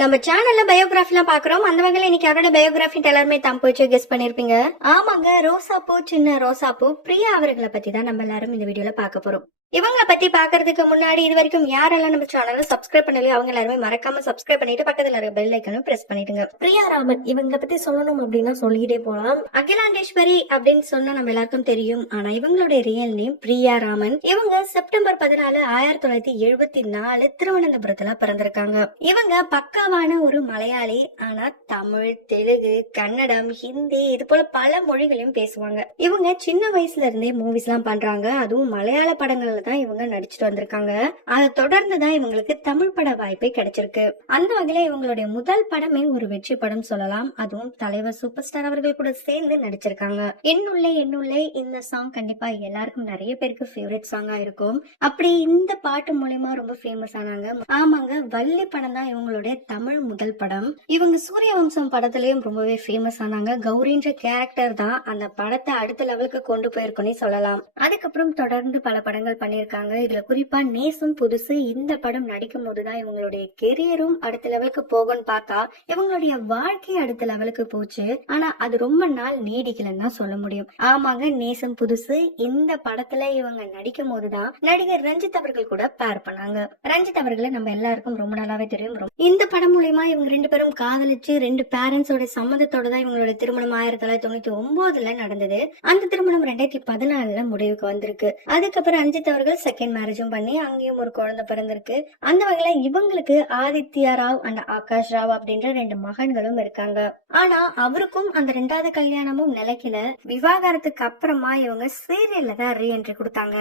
நம்ம சேனல்ல பயோகிராஃபிலாம் பாக்குறோம். அந்த வகையில இன்னைக்கு யாரோட பயோகிராஃபி எல்லாருமே தம்பு வச்சு கெஸ் பண்ணிருப்பீங்க. ஆமாங்க, ரோசாப்பூ சின்ன ரோசாப்பூ பிரியா அவர்களை பத்தி தான் நம்ம எல்லாரும் இந்த வீடியோல பார்க்க போறோம். இவங்களை பத்தி பாக்குறதுக்கு முன்னாடி இது வரைக்கும் யாரெல்லாம் நம்ம சேனலை சப்ஸ்கிரைப் பண்ணலையோ அவங்க எல்லாருமே மறக்காம சப்ஸ்கிரைப் பண்ணிட்டு பக்கத்துல இருக்க பெல் ஐக்கனும் பிரஸ் பண்ணிடுங்க. பிரியா ராமன் இவங்களை பத்தி சொல்லணும் அப்படின்னா சொல்லிட்டே போலாம். அகிலாண்டேஸ்வரி அப்படின்னு சொன்னா நம்ம எல்லாருக்கும் தெரியும். ஆனா இவங்களுடைய ரியல் நேம் பிரியா ராமன். இவங்க செப்டம்பர் 14, 1974 திருவனந்தபுரத்துல பிறந்திருக்காங்க. இவங்க பக்காவான ஒரு மலையாளி. ஆனா தமிழ், தெலுங்கு, கன்னடம், ஹிந்தி இது போல பல மொழிகளையும் பேசுவாங்க. இவங்க சின்ன வயசுல இருந்தே மூவிஸ் எல்லாம் பண்றாங்க. அதுவும் மலையாள படங்கள்ல தான் இவங்க நடிச்சுட்டு வந்திருக்காங்க. அதை தொடர்ந்துதான் இவங்களுக்கு தமிழ் பட வாய்ப்பே கிடைச்சிருக்கு. அந்த வகையில இவங்களுடைய முதல் படமே ஒரு வெற்றி படம் சொல்லலாம். அதுவும் தலைவர் சூப்பர் ஸ்டார் அவர்கள் கூட சேர்ந்து நடிச்சிருக்காங்க. என்னுள்ளே என்னுள்ளே இந்த சாங் கண்டிப்பா எல்லாருக்கும் நிறைய பேருக்கு ஃபேவரட் சாங்கா இருக்கும். அப்படி இந்த பாட்டு மூலமா ரொம்ப ஃபேமஸ் ஆனாங்க. ஆமாங்க, வள்ளி படம் தான் இவங்களுடைய தமிழ் முதல் படம். இவங்க சூரியவம்சம் படத்திலயும் ரொம்பவே ஃபேமஸ் ஆனாங்க. கௌரின்ற கேரக்டர் தான் அந்த படத்தை அடுத்த லெவலுக்கு கொண்டு போயிருக்கும்னே சொல்லலாம். அதுக்கப்புறம் தொடர்ந்து பல படங்கள் பண்ணிருக்காங்க. இதுல குறிப்பா நேசம் புதுசு இந்த படம் நடிக்கும் போதுதான் இவங்களுடைய கெரியரும் அடுத்த லெவலுக்கு போகும்னு பார்த்தா இவங்களுடைய வாழ்க்கை அடுத்த லெவலுக்கு போச்சு. ஆனா அது ரொம்ப நாள் நீடிக்கலன்னு தான் சொல்ல முடியும். ஆமாங்க, நேசம் புதுசு இந்த படத்துல இவங்க நடிக்கும் போதுதான் நடிகர் ரஞ்சித் அவர்கள் கூட பேர் பண்ணாங்க. ரஞ்சித் அவர்களை நம்ம எல்லாருக்கும் ரொம்ப நாளாவே தெரியும். இந்த படம் மூலமா இவங்க ரெண்டு பேரும் காதலிச்சு ரெண்டு பேரண்ட்ஸோட சம்மதத்தோட தான் இவங்களோட திருமணம் 1999 நடந்தது. அந்த திருமணம் 2014 முடிவுக்கு வந்திருக்கு. அதுக்கப்புறம் ரஞ்சித் அவர்கள் செகண்ட் மேரேஜும் பண்ணி அங்கேயும் ஒரு குழந்தை பிறந்திருக்கு. அந்த வகையில இவங்களுக்கு ஆதித்யா ராவ் அண்ட் ஆகாஷ் ராவ் அப்படின்ற ரெண்டு மகன்களும் இருக்காங்க. ஆனா அவருக்கும் அந்த ரெண்டாவது கல்யாணமும் நிலைக்கல. விவாகரத்துக்கு அப்புறமா இவங்க சீரியல்ல தான் ரீஎன்ட்ரி கொடுத்தாங்க.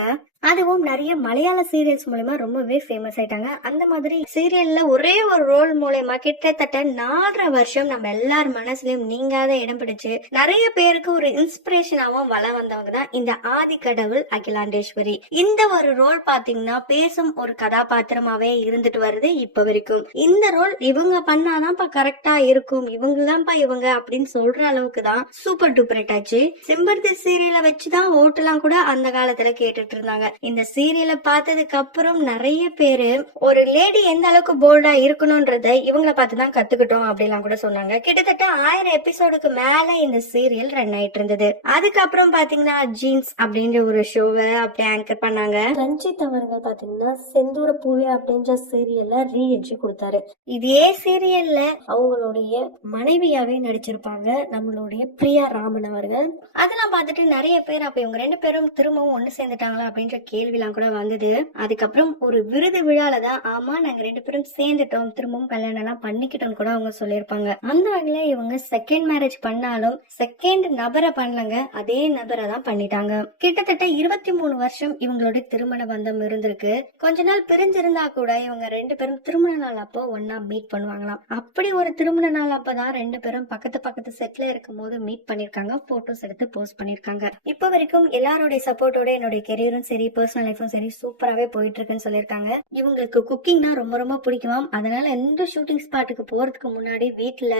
அதுவும் நிறைய மலையாள சீரியல்ஸ் மூலமா ரொம்பவே ஃபேமஸ் ஆயிட்டாங்க. அந்த மாதிரி சீரியல்ல ஒரே ஒரு ரோல் மூலமா கிட்டத்தட்ட 4.5 வருஷம் நம்ம எல்லார் மனசுலயும் நீங்காத இடம் பிடிச்சு நிறைய பேருக்கு ஒரு இன்ஸ்பிரேஷனாவும் வள வந்தவங்க தான் இந்த ஆதி கடவுள் அகிலாண்டேஸ்வரி. இந்த ஒரு ரோல் பாத்தீங்கன்னா பேசும் ஒரு கதாபாத்திரமாவே இருந்துட்டு வருது இப்ப வரைக்கும். இந்த ரோல் இவங்க பண்ணாதான்ப்பா கரெக்டா இருக்கும், இவங்கதான்ப்பா இவங்க அப்படின்னு சொல்ற அளவுக்கு தான் சூப்பர் டூப்பர் ஹிட் ஆச்சு. செம்பருத்தி சீரியலை வச்சுதான் ஓட்டுலாம் கூட அந்த காலத்துல கேட்டுட்டு இருந்தாங்க. இந்த சீரியலை பார்த்ததுக்கு அப்புறம் நிறைய பேரு ஒரு லேடி எந்த அளவுக்கு போல்டா இருக்கணும்ன்றத இவங்களை பார்த்துதான் கத்துக்கிட்டோம் அப்படிலாம் கூட சொன்னாங்க. கிட்டத்தட்ட 1000 எபிசோடுக்கு மேல இந்த சீரியல் ரன் ஆயிட்டு இருந்தது. அதுக்கப்புறம் பாத்தீங்கன்னா ஜீன்ஸ் அப்படின்ற ஒரு ஷோவை அப்படி ஆங்கர் பண்ணாங்க. ரஞ்சித் அவர்கள் பாத்தீங்கன்னா செந்தூர பூவே அப்படின்ற சீரியல்ல ரீஎன்ட்ரி கொடுத்தாரு. இதே சீரியல்ல அவங்களுடைய மனைவியாவே நடிச்சிருப்பாங்க நம்மளுடைய பிரியா ராமன் அவர்கள். அதெல்லாம் பார்த்துட்டு நிறைய பேர் அப்ப இவங்க ரெண்டு பேரும் திரும்பவும் ஒண்ணு சேர்ந்துட்டாங்களா அப்படின்ற கேள்விலாம் கூட வந்தது. அதுக்கப்புறம் ஒரு விருது விழாலதான் ஆமா நாங்க ரெண்டு பேரும் சேர்ந்துட்டோம், திரும்பவும் கல்யாணம் எல்லாம் பண்ணிக்கிட்டோம் கூட அவங்க சொல்லியிருப்பாங்க. அந்த வகையில இவங்க செகண்ட் மேரேஜ் பண்ணாலும் செகண்ட் நபரை பண்ணலங்க, அதே நபரை தான் பண்ணிட்டாங்க. கிட்டத்தட்ட 23 வருஷம் இவங்களோட திருமண பந்தம் இருந்திருக்கு. கொஞ்ச நாள் பிரிஞ்சிருந்தா கூட இவங்க ரெண்டு பேரும் திருமண நாள் அப்போ ஒன்னா மீட் பண்ணுவாங்களாம். அப்படி ஒரு திருமண நாள் அப்பதான் ரெண்டு பேரும் பக்கத்து செட்ல இருக்கும் போது மீட் பண்ணிருக்காங்க. போட்டோஸ் எடுத்து போஸ்ட் பண்ணிருக்காங்க. இப்ப வரைக்கும் எல்லாருடைய சப்போர்ட்டோட என்னுடைய கெரியரும் சரி பர்சனல் லைஃபும் சரி சூப்பராகவே போயிட்டு இருக்குன்னு சொல்லியிருக்காங்க. இவங்களுக்கு குக்கிங்னா ரொம்ப பிடிக்குமாம். அதனால எந்த ஷூட்டிங் ஸ்பாட்டுக்கு போறதுக்கு முன்னாடி வீட்டுல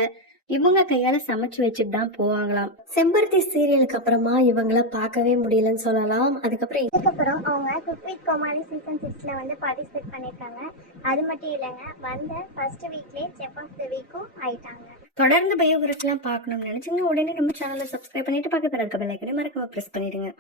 இவங்க கையால சமைச்சு வச்சுட்டு தான் போவாங்களாம். செம்பருத்தி சீரியலுக்கு அப்புறமா இவங்கள பார்க்கவே முடியலன்னு சொல்லலாம். இதுக்கப்புறம் அவங்க குக் வித் கோமாளி சீசன் 6ல வந்து பார்ட்டிசிபேட் பண்ணிருக்காங்க. அது மட்டும் இல்லைங்க, வந்த ஃபர்ஸ்ட் வீக்லேயே செஃப் ஆஃப் தி வீக்கும் ஆயிட்டாங்க. தொடர்ந்து பயோகிராஃபி எல்லாம் பார்க்கணும்னு நினைச்சீங்கன்னா உடனே நம்ம சேனலை சப்ஸ்கிரைப் பண்ணிட்டு பக்கத்துல இருக்க பெல் ஐக்கனை மறக்காம பிரஸ் பண்ணிடுங்க.